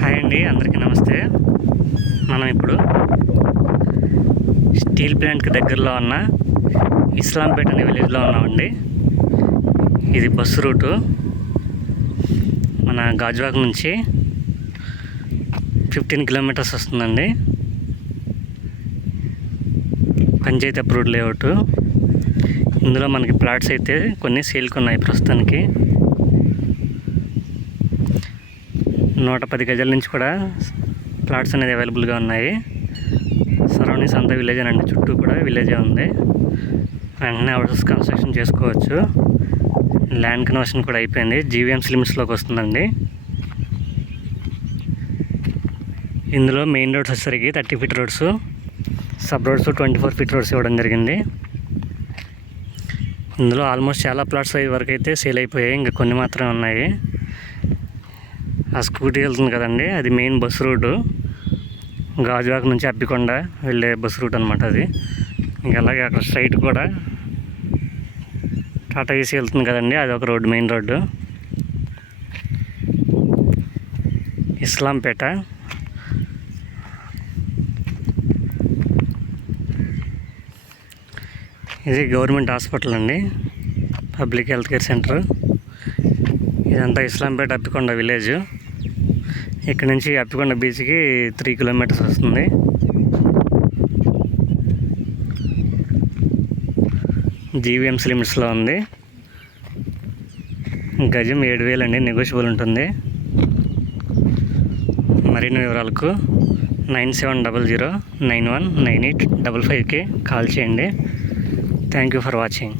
Hi అండి, అందరికీ నమస్తే. మనం ఇప్పుడు స్టీల్ ప్లాంట్కి దగ్గరలో ఉన్న ఇస్లాంపేట అనే విలేజ్లో ఉన్నామండి. ఇది బస్సు రూటు. మన గాజువాక నుంచి 15 కిలోమీటర్స్ వస్తుందండి. Panchayati approved layout. ఇందులో మనకి ప్లాట్స్ అయితే కొన్ని సేల్కి ఉన్నాయి ప్రస్తుతానికి. 110 గజాల నుంచి కూడా ప్లాట్స్ అనేది అవైలబుల్గా ఉన్నాయి. సరౌండింగ్స్ అంతా విలేజ్ అండి, చుట్టూ కూడా విలేజే ఉంది. వెంటనే హౌసెస్ కన్స్ట్రక్షన్ చేసుకోవచ్చు. ల్యాండ్ కన్వర్షన్ కూడా అయిపోయింది, జీవీఎంసీ లిమిట్స్లోకి వస్తుందండి. ఇందులో మెయిన్ రోడ్స్ వచ్చేసరికి 30 feet roads, sub roads 24 feet roads ఇవ్వడం జరిగింది. ఇందులో ఆల్మోస్ట్ చాలా ప్లాట్స్ వరకు అయితే సేల్ అయిపోయాయి, ఇంకా కొన్ని మాత్రమే ఉన్నాయి. ఆ స్కూటీ వెళ్తుంది కదండి, అది మెయిన్ బస్ రూటు. గాజువాక నుంచి అబ్బికొండ వెళ్ళే బస్ రూట్ అనమాట అది. ఇంకా అలాగే అక్కడ స్ట్రైట్ కూడా టాటా ఏసీ వెళ్తుంది కదండి, అది ఒక రోడ్డు, మెయిన్ రోడ్డు. ఇస్లాంపేట. ఇది గవర్నమెంట్ హాస్పిటల్ అండి, పబ్లిక్ హెల్త్ కేర్ సెంటర్. ఇదంతా ఇస్లాంపేట అబ్బికొండ విలేజ్. ఇక్కడ నుంచి అబ్బికొండ బీచ్కి 3 కిలోమీటర్స్ వస్తుంది. జీవీఎంసీ లిమిట్స్లో ఉంది. గజం 7,000 అండి, నెగోషియబుల్ ఉంటుంది. మరిన్ని వివరాలకు 9700919855కి కాల్ చేయండి. Thank you for watching.